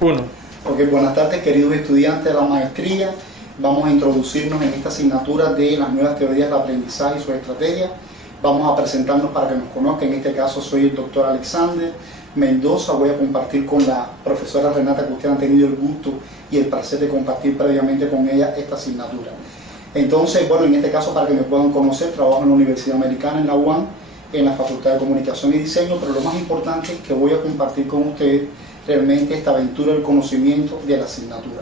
Uno. Ok, buenas tardes, queridos estudiantes de la maestría. Vamos a introducirnos en esta asignatura de las nuevas teorías del aprendizaje y sus estrategias. Vamos a presentarnos para que nos conozcan. En este caso soy el doctor Alexander Mendoza. Voy a compartir con la profesora Renata, que ustedes han tenido el gusto y el placer de compartir previamente con ella esta asignatura. Entonces, bueno, en este caso, para que me puedan conocer, trabajo en la Universidad Americana, en la UAM, en la Facultad de Comunicación y Diseño, pero lo más importante es que voy a compartir con ustedes realmente esta aventura del conocimiento de la asignatura.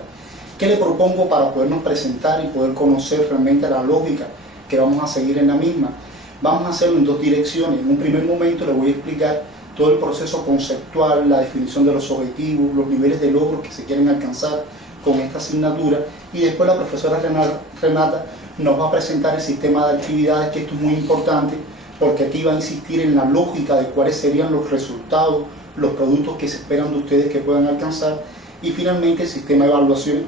¿Qué le propongo para podernos presentar y poder conocer realmente la lógica que vamos a seguir en la misma? Vamos a hacerlo en dos direcciones. En un primer momento les voy a explicar todo el proceso conceptual, la definición de los objetivos, los niveles de logros que se quieren alcanzar con esta asignatura, y después la profesora Renata nos va a presentar el sistema de actividades, que esto es muy importante porque aquí va a insistir en la lógica de cuáles serían los resultados, los productos que se esperan de ustedes que puedan alcanzar, y finalmente el sistema de evaluación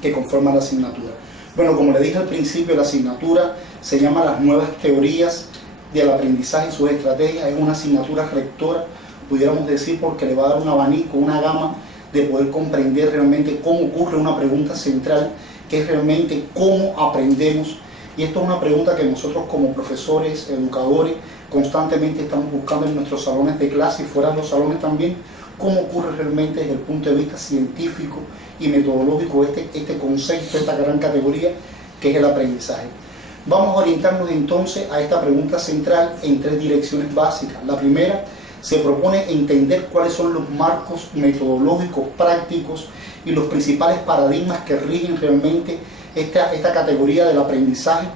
que conforma la asignatura. Bueno, como le dije al principio, la asignatura se llama Las Nuevas Teorías del Aprendizaje y sus Estrategias. Es una asignatura rectora, pudiéramos decir, porque le va a dar un abanico, una gama de poder comprender realmente cómo ocurre una pregunta central, que es realmente cómo aprendemos. Y esto es una pregunta que nosotros como profesores, educadores, constantemente estamos buscando en nuestros salones de clase y fuera de los salones también, cómo ocurre realmente desde el punto de vista científico y metodológico este concepto, esta gran categoría que es el aprendizaje. Vamos a orientarnos entonces a esta pregunta central en tres direcciones básicas. La primera, se propone entender cuáles son los marcos metodológicos, prácticos y los principales paradigmas que rigen realmente esta categoría del aprendizaje,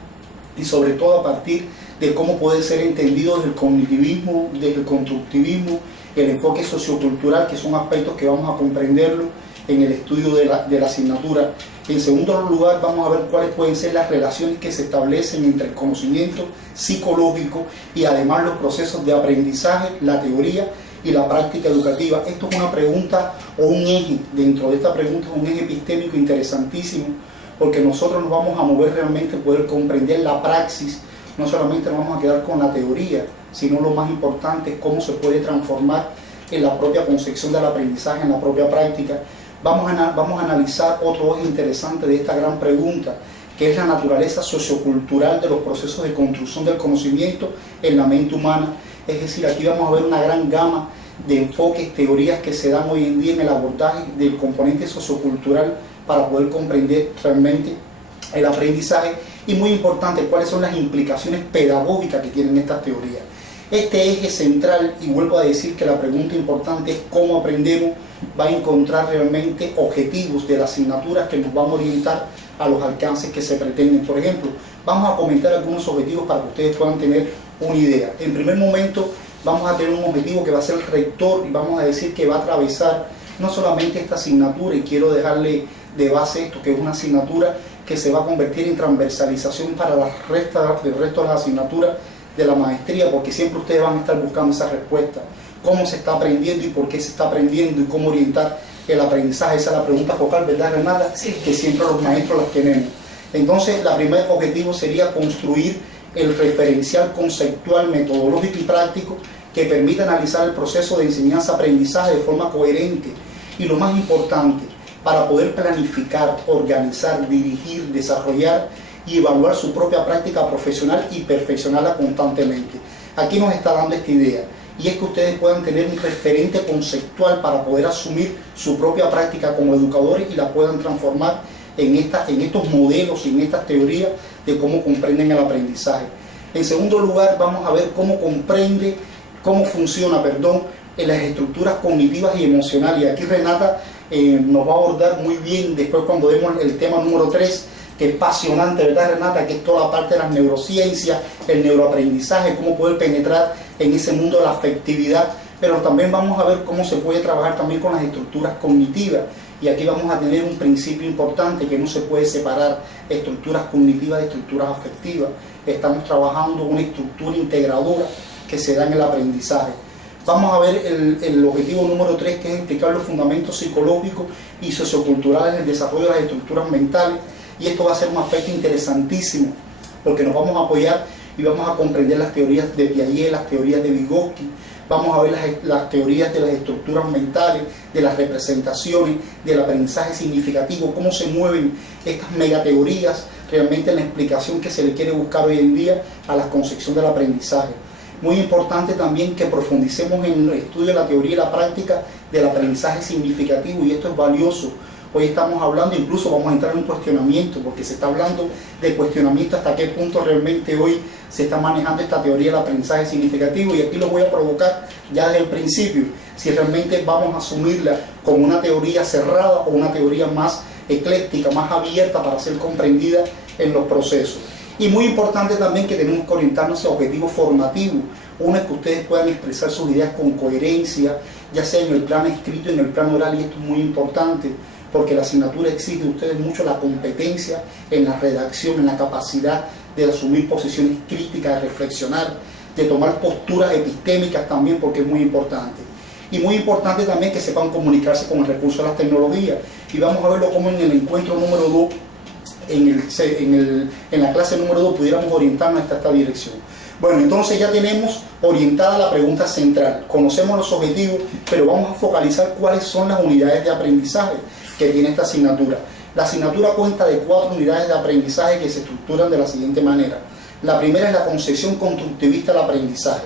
y sobre todo a partir de cómo puede ser entendido desde el cognitivismo, desde el constructivismo, el enfoque sociocultural, que son aspectos que vamos a comprenderlo en el estudio de la asignatura. En segundo lugar, vamos a ver cuáles pueden ser las relaciones que se establecen entre el conocimiento psicológico y además los procesos de aprendizaje, la teoría y la práctica educativa. Esto es una pregunta o un eje, dentro de esta pregunta es un eje epistémico interesantísimo, porque nosotros nos vamos a mover realmente, poder comprender la praxis. No solamente nos vamos a quedar con la teoría, sino lo más importante es cómo se puede transformar en la propia concepción del aprendizaje, en la propia práctica. Vamos a analizar otro eje interesante de esta gran pregunta, que es la naturaleza sociocultural de los procesos de construcción del conocimiento en la mente humana. Es decir, aquí vamos a ver una gran gama de enfoques, teorías que se dan hoy en día en el abordaje del componente sociocultural para poder comprender realmente el aprendizaje, y muy importante, cuáles son las implicaciones pedagógicas que tienen estas teorías. Este eje central, y vuelvo a decir que la pregunta importante es cómo aprendemos, va a encontrar realmente objetivos de las asignaturas que nos van a orientar a los alcances que se pretenden. Por ejemplo, vamos a comentar algunos objetivos para que ustedes puedan tener una idea. En primer momento, vamos a tener un objetivo que va a ser rector, y vamos a decir que va a atravesar no solamente esta asignatura, y quiero dejarle de base esto, que es una asignatura que se va a convertir en transversalización para el resto de las asignaturas de la maestría, porque siempre ustedes van a estar buscando esa respuesta. ¿Cómo se está aprendiendo y por qué se está aprendiendo y cómo orientar el aprendizaje? Esa es la pregunta focal, ¿verdad, Renata? Sí. Que siempre los maestros las tenemos. Entonces, el primer objetivo sería construir el referencial conceptual, metodológico y práctico que permita analizar el proceso de enseñanza-aprendizaje de forma coherente, y lo más importante, para poder planificar, organizar, dirigir, desarrollar y evaluar su propia práctica profesional y perfeccionarla constantemente. Aquí nos está dando esta idea, y es que ustedes puedan tener un referente conceptual para poder asumir su propia práctica como educadores y la puedan transformar en estos modelos y en estas teorías de cómo comprenden el aprendizaje. En segundo lugar, vamos a ver cómo funciona en las estructuras cognitivas y emocionales. Y aquí Renata nos va a abordar muy bien después cuando vemos el tema número 3, que es apasionante, ¿verdad, Renata? Que es toda la parte de las neurociencias, el neuroaprendizaje, cómo poder penetrar en ese mundo de la afectividad, pero también vamos a ver cómo se puede trabajar también con las estructuras cognitivas. Y aquí vamos a tener un principio importante, que no se puede separar estructuras cognitivas de estructuras afectivas. Estamos trabajando una estructura integradora que se da en el aprendizaje. Vamos a ver el objetivo número 3, que es explicar los fundamentos psicológicos y socioculturales del desarrollo de las estructuras mentales. Y esto va a ser un aspecto interesantísimo, porque nos vamos a apoyar y vamos a comprender las teorías de Piaget, las teorías de Vygotsky, vamos a ver las teorías de las estructuras mentales, de las representaciones, del aprendizaje significativo, cómo se mueven estas megateorías, realmente en la explicación que se le quiere buscar hoy en día a la concepción del aprendizaje. Muy importante también que profundicemos en el estudio de la teoría y la práctica del aprendizaje significativo, y esto es valioso. Hoy estamos hablando, incluso vamos a entrar en un cuestionamiento, porque se está hablando de cuestionamiento hasta qué punto realmente hoy se está manejando esta teoría del aprendizaje significativo, y aquí lo voy a provocar ya desde el principio, si realmente vamos a asumirla como una teoría cerrada o una teoría más ecléctica, más abierta para ser comprendida en los procesos. Y muy importante también que tenemos que orientarnos a objetivos formativos. Uno es que ustedes puedan expresar sus ideas con coherencia, ya sea en el plano escrito, en el plano oral, y esto es muy importante, porque la asignatura exige de ustedes mucho la competencia en la redacción, en la capacidad de asumir posiciones críticas, de reflexionar, de tomar posturas epistémicas también, porque es muy importante. Y muy importante también que sepan comunicarse con el recurso de las tecnologías. Y vamos a verlo como en el encuentro número 2, en la clase número 2, pudiéramos orientarnos hasta esta dirección. Bueno, entonces ya tenemos orientada la pregunta central. Conocemos los objetivos, pero vamos a focalizar cuáles son las unidades de aprendizaje que tiene esta asignatura. La asignatura cuenta de 4 unidades de aprendizaje que se estructuran de la siguiente manera. La primera es la concepción constructivista del aprendizaje.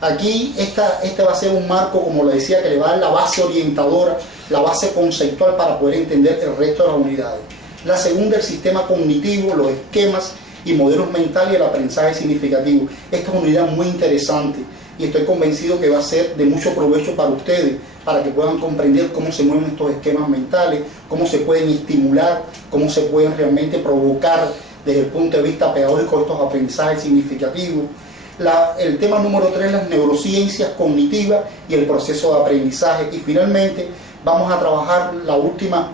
Aquí este va a ser un marco, como lo decía, que le va a dar la base orientadora, la base conceptual para poder entender el resto de las unidades. La segunda, el sistema cognitivo, los esquemas y modelos mentales y el aprendizaje significativo. Esta es una unidad muy interesante y estoy convencido que va a ser de mucho provecho para ustedes, para que puedan comprender cómo se mueven estos esquemas mentales, cómo se pueden estimular, cómo se pueden realmente provocar desde el punto de vista pedagógico estos aprendizajes significativos. El tema número 3, las neurociencias cognitivas y el proceso de aprendizaje. Y finalmente vamos a trabajar la última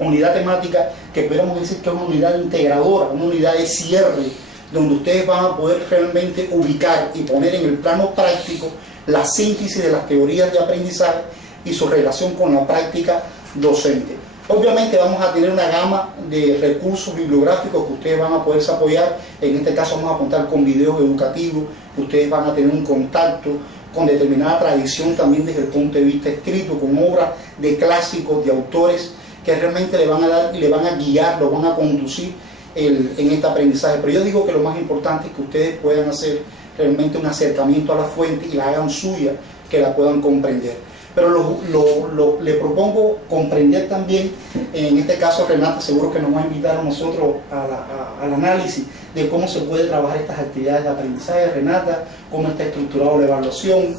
unidad temática, que podríamos decir que es una unidad integradora, una unidad de cierre, donde ustedes van a poder realmente ubicar y poner en el plano práctico la síntesis de las teorías de aprendizaje y su relación con la práctica docente. Obviamente vamos a tener una gama de recursos bibliográficos que ustedes van a poderse apoyar. En este caso vamos a contar con videos educativos, que ustedes van a tener un contacto con determinada tradición también desde el punto de vista escrito, con obras de clásicos, de autores que realmente le van a dar y le van a guiar, lo van a conducir en este aprendizaje. Pero yo digo que lo más importante es que ustedes puedan hacer realmente un acercamiento a la fuente y la hagan suya, que la puedan comprender. Pero le propongo comprender también, en este caso Renata seguro que nos va a invitar a nosotros al análisis de cómo se puede trabajar estas actividades de aprendizaje. Renata, cómo está estructurada la evaluación.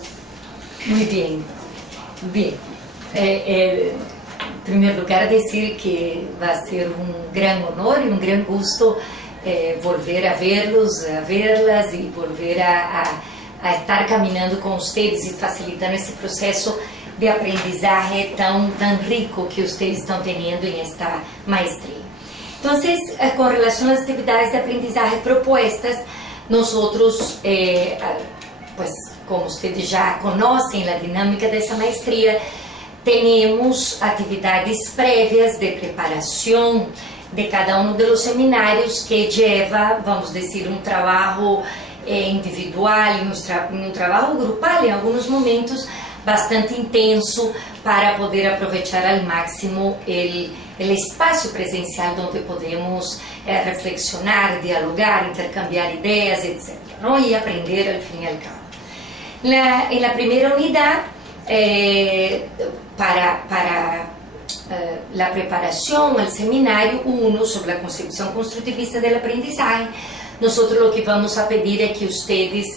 Muy bien, bien. En primer lugar, decir que va a ser un gran honor y un gran gusto volver a verlos, a verlas y volver a estar caminhando com vocês e facilitando esse processo de aprendizagem tão rico que vocês estão tendo em esta maestria. Então, com relação às atividades de aprendizagem propostas, nós pues, como vocês já conhecem a dinâmica dessa maestria, temos atividades prévias de preparação de cada um dos seminários que leva, vamos dizer, trabalho individual e um trabalho grupal em alguns momentos bastante intenso para poder aproveitar ao máximo o espaço presencial onde podemos reflexionar, dialogar, intercambiar ideias, etc. ¿no? E aprender al fin y al cabo. En la primera unidad, para la preparación al seminario 1 sobre la concepción constructivista del aprendizaje, nosotros lo que vamos a pedir es que ustedes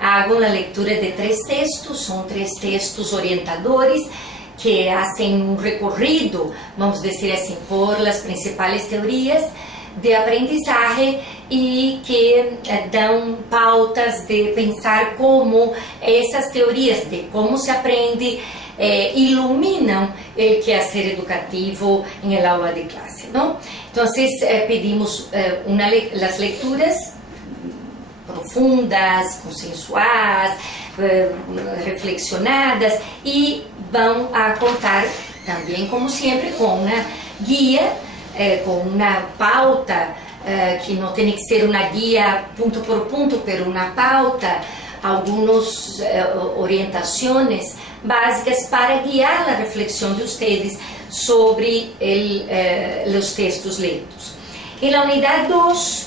hagan la lectura de 3 textos, son 3 textos orientadores que hacen un recorrido, vamos a decir así, por las principales teorías de aprendizaje y que dan pautas de pensar cómo esas teorías de cómo se aprende iluminam el quehacer educativo en el aula de clase, ¿no? Entonces pedimos las lecturas profundas, consensuadas, reflexionadas y van a contar también, como siempre, con una guía, con una pauta que no tiene que ser una guía punto por punto, pero una pauta algunas orientaciones básicas para guiar la reflexión de ustedes sobre los textos lectos. En la unidad 2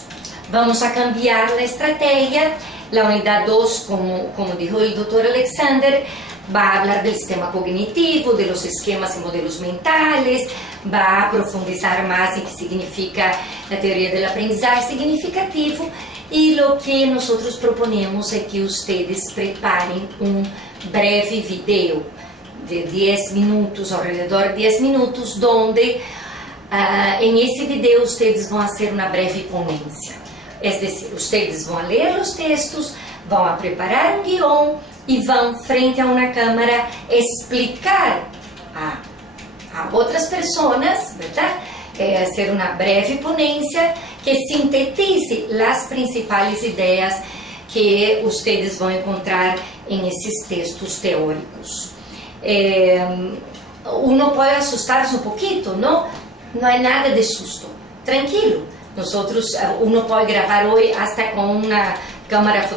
vamos a cambiar la estrategia. La unidad 2, como dijo el doctor Alexander, va a hablar del sistema cognitivo, de los esquemas y modelos mentales, va a profundizar más en qué significa la teoría del aprendizaje significativo, y lo que nosotros proponemos es que ustedes preparen un breve video de 10 minutos, alrededor de 10 minutos, donde en ese video ustedes vão fazer uma breve ponência. É decir, ustedes vão ler os textos, vão a preparar um guião e vão frente a uma câmera explicar a outras pessoas, verdade? Ser uma breve ponência que sintetize as principais ideias que ustedes vão encontrar em esses textos teóricos. Uno pode assustar-se um pouquinho, não? Não é nada de susto, tranquilo. Uno pode gravar hoje até com uma câmera,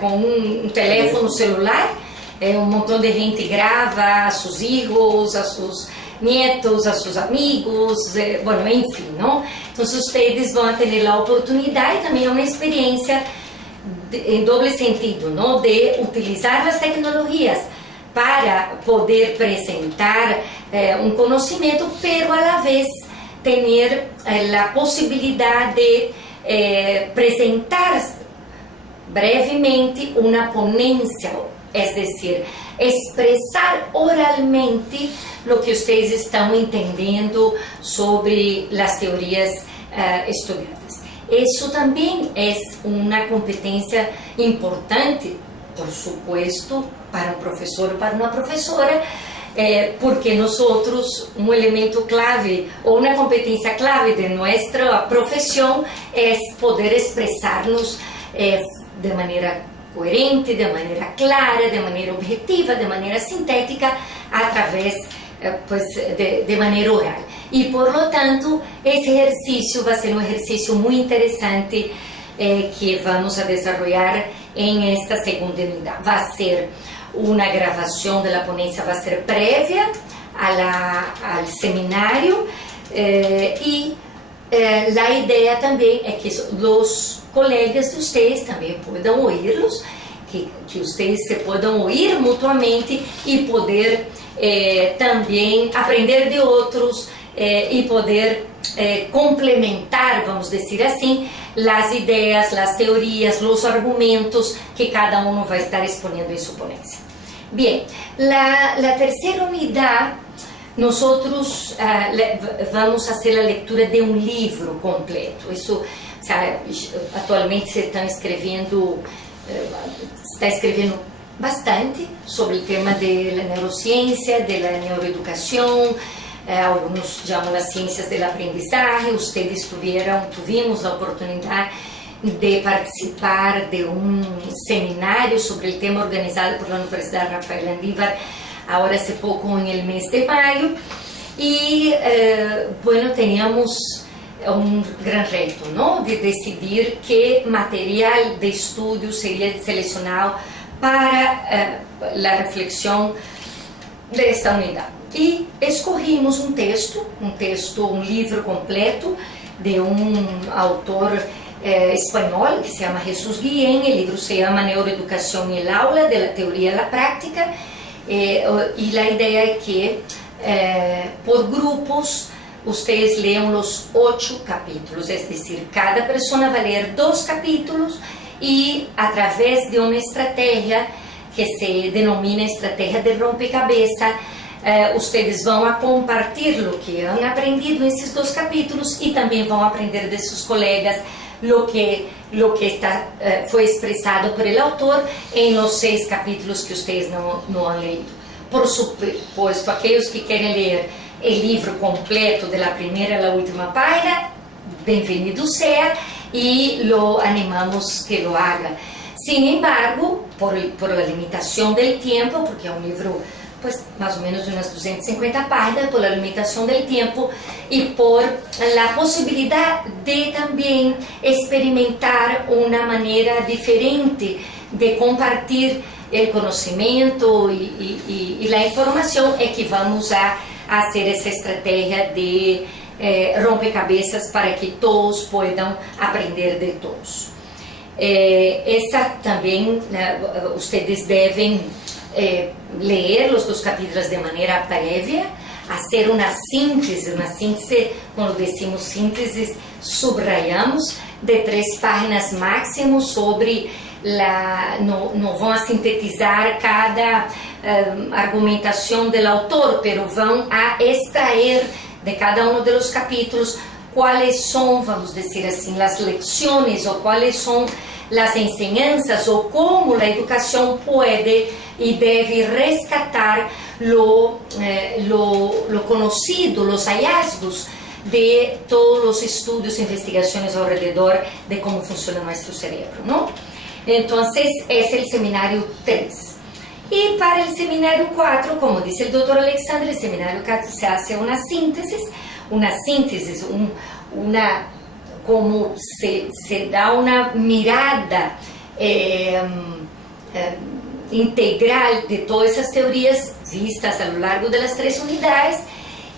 com um teléfono celular. Um montão de gente grava a seus filhos, a seus netos, a seus amigos, bueno, enfim, não? Então, vocês vão ter a oportunidade, também uma experiência em doble sentido, não? De utilizar as tecnologias para poder apresentar um conhecimento, pero a la vez ter a possibilidade de apresentar brevemente uma ponência, é decir, expressar oralmente o que vocês estão entendendo sobre as teorias estudadas. Isso também é uma competência importante, por supuesto, para um professor ou para uma professora, porque nós, um elemento clave ou uma competência clave de nossa profissão é poder expressar-nos de maneira coerente, de maneira clara, de maneira objetiva, de maneira sintética, através de maneira oral. E, por lo tanto, esse exercício vai ser um exercício muito interessante que vamos a desenvolver em esta segunda unidade. Vai ser uma gravação da ponência, vai ser prévia ao seminário, e a ideia também é que os colegas de vocês também possam ouvi-los, que vocês se possam ouvir mutuamente e poder também aprender de outros e poder complementar, vamos dizer assim, as ideias, as teorias, os argumentos que cada um vai estar exponendo em sua ponência. Bem, a terceira unidade, nós vamos fazer a leitura de um livro completo. Isso, atualmente se está escrevendo bastante sobre o tema da neurociência, da neuroeducação. Alguns chamam as ciências do aprendizagem. Ustedes tivemos a oportunidade de participar de um seminário sobre o tema organizado por la Universidade Rafael Landívar, agora hace pouco, no mês de maio. E, bueno, teníamos um grande reto, não? De decidir que material de estudo seria selecionado para a reflexão desta unidade. E escorrimos um livro completo de um autor espanhol que se chama Jesús Guillén. O livro se chama Neuroeducação e el aula, de la teoria a la práctica, e a ideia é que por grupos vocês leiam os 8 capítulos, é decir, cada pessoa vai ler 2 capítulos e, através de uma estratégia que se denomina estratégia de rompecabezas, ustedes vão a compartilhar o que han aprendido nesses 2 capítulos e também vão aprender de seus colegas lo que foi expressado por el autor em los 6 capítulos que ustedes não han leído. Por supuesto, aqueles que querem ler o livro completo de la primeira a la última página, bem-vindo seja, e lo animamos que lo haga. Sin embargo, por la limitação do tempo, porque é um livro pues más o menos de unas 250 páginas, por la limitación del tiempo y por la posibilidad de también experimentar una manera diferente de compartilhar o conhecimento e a informação é que vamos a fazer essa estratégia de rompecabezas para que todos possam aprender de todos. Essa também, vocês devem ler os 2 capítulos de maneira prévia, fazer uma síntese, quando decimos síntese, subrayamos, de 3 páginas máximo sobre não vão sintetizar cada argumentação do autor, mas vão a extrair de cada um dos capítulos quais são, vamos dizer assim, as lições ou quais são as enseñanças ou como a educação pode e deve rescatar lo conocido, os hallazgos de todos os estudos e investigações ao redor de como funciona nosso cérebro, não? Então, esse é o seminário 3. E para o seminário 4, como disse o Dr. Alexandre, o seminário 4 se hace uma síntese, como se dá uma mirada integral de todas essas teorias vistas a lo largo das 3 unidades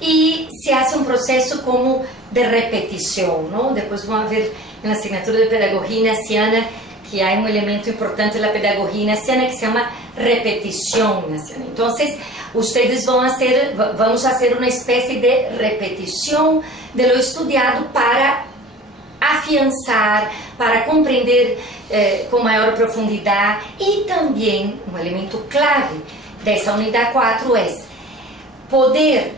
e se hace um processo como de repetição, não? Depois vamos ver na assinatura de pedagogia ignaciana que há um elemento importante da pedagogia ignaciana que se chama repetição ignaciana. Então, vocês vamos fazer uma espécie de repetição de lo estudado para afiançar, para compreender com maior profundidade e também um elemento clave dessa unidade 4 é poder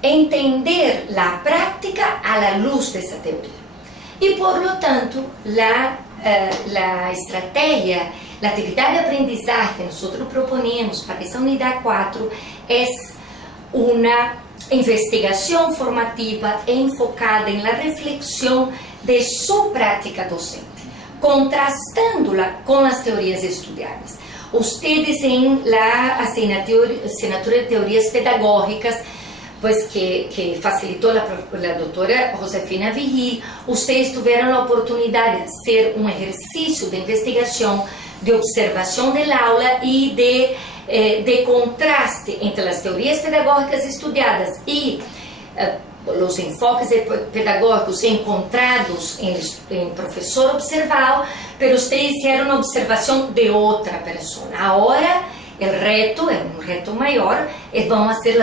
entender a prática à luz dessa teoria. E, por lo tanto, a estratégia, a atividade de aprendizagem que nós proponemos para essa unidade 4 é uma investigação formativa enfocada na reflexão de sua prática docente, contrastando-la com as teorias estudadas. Vocês em la assinatura de teorias pedagógicas, pues que facilitou a doutora Josefina Vigil, vocês tiveram a oportunidade de ser um exercício de investigação, de observação da aula e de contraste entre as teorias pedagógicas estudadas e os enfoques pedagógicos encontrados em professor observado, pero ustedes hicieron uma observação de outra pessoa. Agora, o reto é um reto maior, e vamos fazer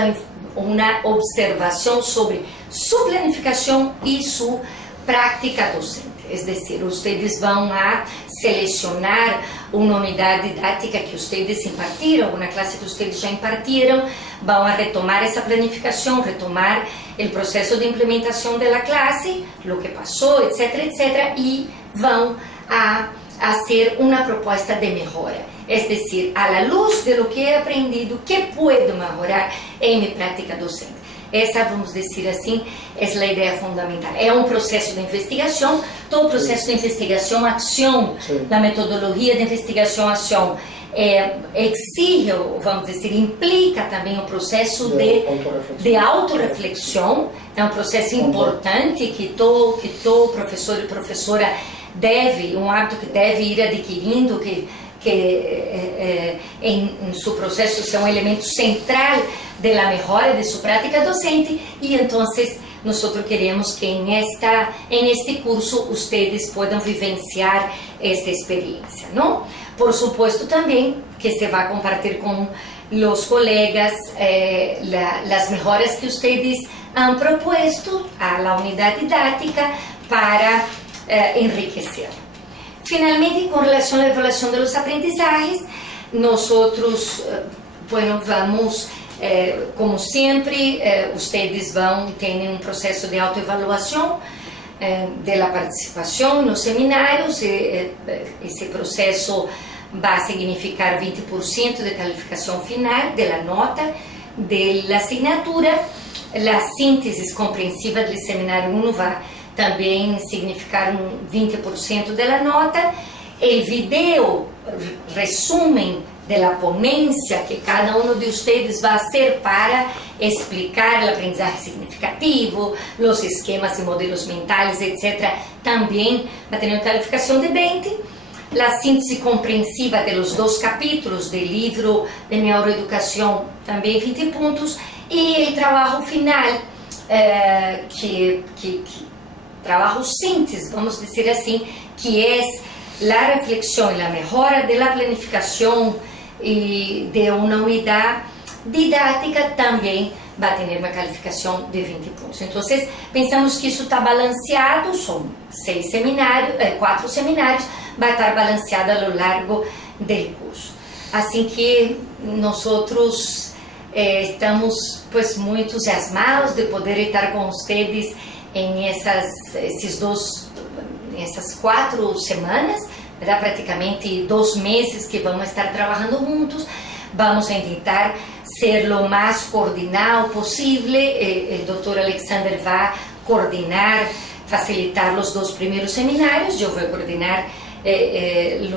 uma observação sobre sua planificação e sua prática docente. Es decir, ustedes vão a selecionar uma unidade didática que ustedes impartiram, uma classe que ustedes já impartiram, vão a retomar essa planificação, retomar o processo de implementação da classe, o que passou, etc, etc, e vão a fazer uma proposta de melhora. Es decir, a la luz de lo que he aprendido, que puedo mejorar em minha prática docente. Essa, vamos dizer assim, é a ideia fundamental. É um processo de investigação, todo processo de investigação, ação, a metodologia de investigação, ação, exige, vamos dizer, implica também um processo de autorreflexão, é um processo importante que todo professor e professora deve, um hábito que deve ir adquirindo, que em seu processo é um elemento central da melhora de sua prática docente, e então nós queremos que em este curso vocês possam vivenciar esta experiência, não? Por supuesto também que se vai compartilhar com os colegas as melhoras que vocês han proposto à unidade didática para enriquecer. Finalmente, com relação à evaluação dos aprendizajes, nós vamos, como sempre, vocês têm um processo de autoevaluação da participação nos seminários. Esse processo vai significar 20% de qualificação final da nota da assinatura. A síntese compreensiva do seminário 1 vai também significar 20% da nota. O vídeo resumen da ponência que cada um de vocês vai fazer para explicar o aprendizagem significativo, os esquemas e modelos mentais, etc. Também vai ter uma qualificação de 20. a síntese compreensiva dos 2 capítulos do livro de neuroeducação, também 20 pontos, e o trabalho final, trabalho síntese, vamos dizer assim, que é a reflexão e a melhora da planificação e de uma unidade didática também vai ter uma qualificação de 20 pontos. Então, pensamos que isso está balanceado, são 4 seminários, vai estar balanceado ao longo do curso. Assim que nós estamos pues muito entusiasmados de poder estar com vocês em essas 4 semanas, ¿verdad? Praticamente 2 meses que vamos estar trabalhando juntos. Vamos a tentar ser lo mais coordenado possível. O Dr. Alexander vai coordenar, facilitar os 2 primeiros seminários. Eu vou coordenar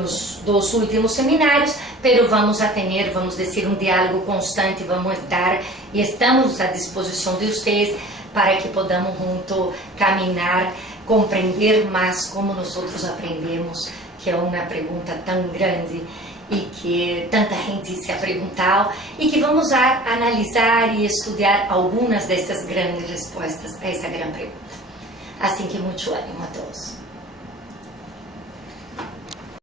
os 2 últimos seminários, pero vamos a ter, vamos dizer, diálogo constante. Vamos estar e estamos à disposição de vocês para que podamos juntos caminhar, compreender mais como nós aprendemos, que é uma pergunta tão grande e que tanta gente se ha perguntado, e que vamos a analisar e estudar algumas dessas grandes respostas a essa grande pergunta. Assim que muito ânimo a todos.